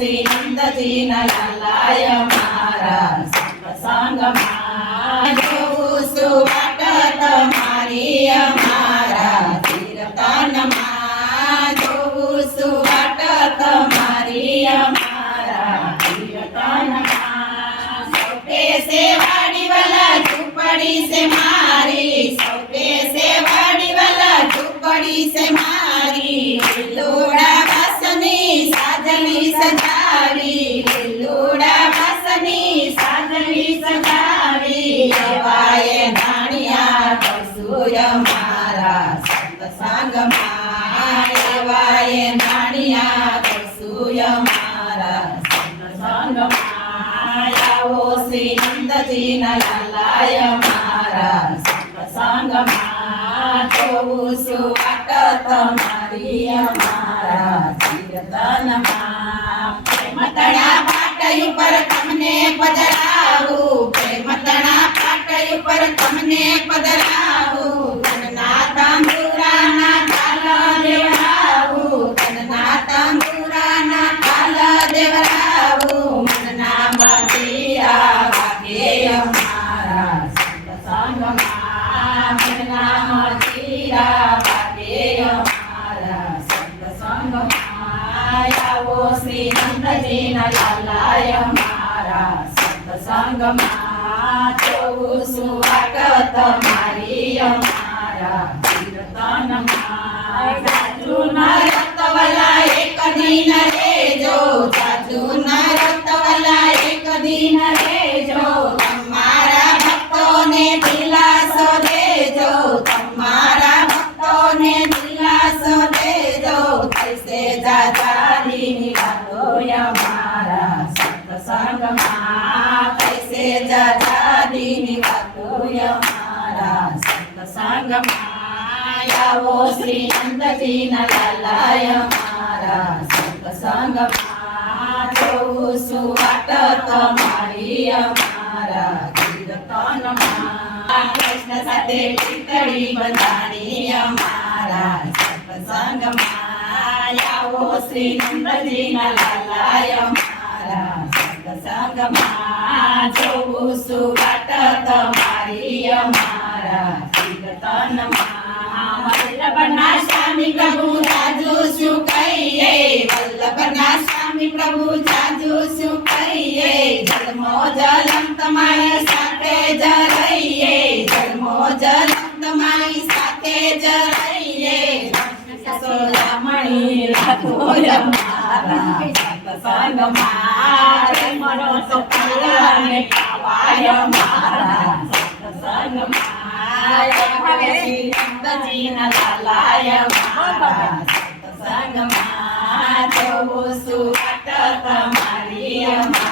શ્રી નંદજીના લાલાય મારા સત્સંગમાં જોઉં છું વાટ તમારી અમારા કીર્તનમાં જોઉં છું વાટ તમારી અમારા કીર્તનમાં સૌપે સેવાડી વાલા ઝૂંપડી છે મારી સૌપે સેવાડી વાલા ઝૂંપડી છે મારી લોડા વાસની સાજની સજાવી લોડા વાસની સાજની સજાવી એવાય ધાણિયા કરસુય મારા સત્સંગમાં એવાય ધાણિયા કરસુય મારા સત્સંગમાં આવો શ્રી નંદજીના લાલાય મારા સત્સંગમાં જોઉં છું વાટ તમારી અમારા કીર્તનમાં પ્રેમતણા પાટય ઉપર તમને પધરાવું પ્રેમતણા પાટય ઉપર તમને પધરાવું તનના તંબુરાના તાલ દેવરાવું તનના તંબુરાના તાલ દેવરાવું મનના મધીરા વાગે અમારા સત્સંગમાં મનના મધીરા વાગે અમારા સત્સંગમાં આવો શ્રી નંદજીના લાલાય મારા સત્સંગમાં જોઉં છું વાટ તમારી અમારા કીર્તનમાં જાજુ ન રતવલા એક દિન રેજો જાજુ ન રતવલા એક દિન રેજો તમારા ભક્તોને દિલાસો દેજો તમારા ભક્તોને દિલાસો દેજો તૈસે જાજાની વાતો અમારા સત્સંગમાં તૈસે જાજાની વાતો અમારા સત્સંગમાં આવો શ્રી નંદજીના લાલાય મારા સત્સંગમાં જોઉં છું વાટ તમારી અમારા કીર્તનમાં કૃષ્ણ સાથે પિતળી બંધાણી અમારા સત્સંગમાં આવો શ્રી નંદજીના લાલાય મારા સત્સંગમાં જોઉં છું વાટ તમારી અમારા કીર્તનમાં વલ્લભના સ્વામી પ્રભુ જાજુ શું કહીએ વલ્લભના સ્વામી પ્રભુ જાજુ શું કહીએ જન્મો જલમ તમારી સાથે જ રહીએ જન્મો જલમ તમારી સાથે જ રહીએ સોરામણી રાખો અમારા સત્સંગમાં મનો તો પાલને પાવાય મારા સત્સંગમાં શ્રી નંદજીના લાલાય મારા સત્સંગમાં જોઉં છું વાટ તમારી અમારા